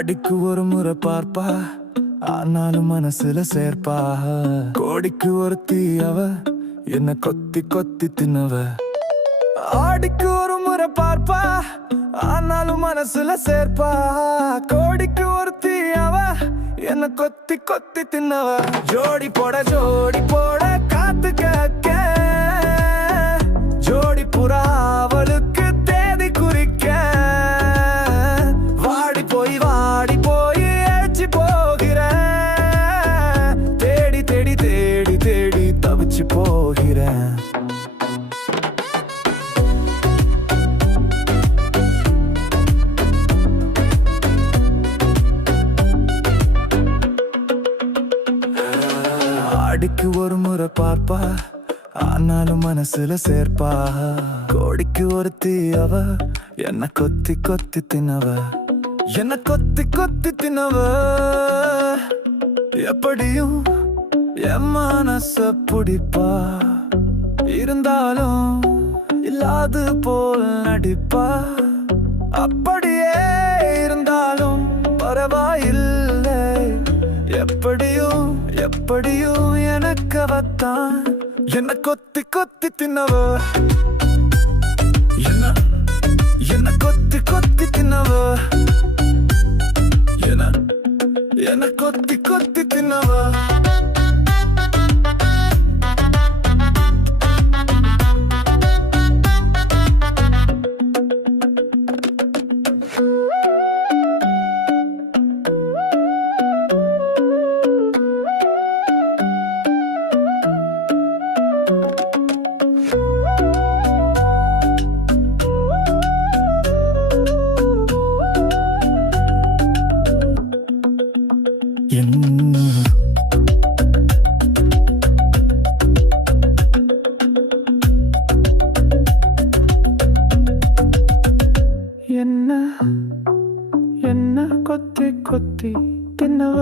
அடிக்கு ஒரு முறை பார்ப்பா, ஆனாலும் மனசுல சேர்ப்பா. கோடிக்கு ஒருத்தி அவ, என்ன கொத்தி கொத்தி தின்னவ. ஆடிக்கு ஒரு முறை பார்ப்பா, ஆனாலும் மனசுல சேர்ப்பா. கோடிக்கு ஒருத்தி அவ, என்ன கொத்தி கொத்தி தின்னவ. ஜோடி போட காத்து கேட்க, ஜோடி புறா அவளுக்கு தேதி குறிக்க. வாடி போய் ஏச்சி போகிறேன், தேடி தேடி தேடி தேடி தவிச்சு போகிறேன். அடிக்கு ஒரு முறை பார்ப்பா, ஆனாலும் மனசுல சேர்ப்பா. கோடிக்கு ஒருத்தி அவ, என்ன கொத்தி கொத்தி தின்னவ. என்ன கொத்தி கொத்தி தின்னவ. எப்படியும் என் மனச புடிப்பா, இருந்தாலும் இல்லாது போல் நடிப்பா. அப்படியே இருந்தாலும் பரவாயில்லை, எப்படியும் எப்படியும் எனக்கு அவத்தான். என்ன கொத்தி கொத்தி தின்னவ. என்ன கொத்தி கொத்தி தின்னவ. என்ன கொத்தி கொத்தி தின்னவ. என்ன கொத்தி கொத்தி தின்னவ.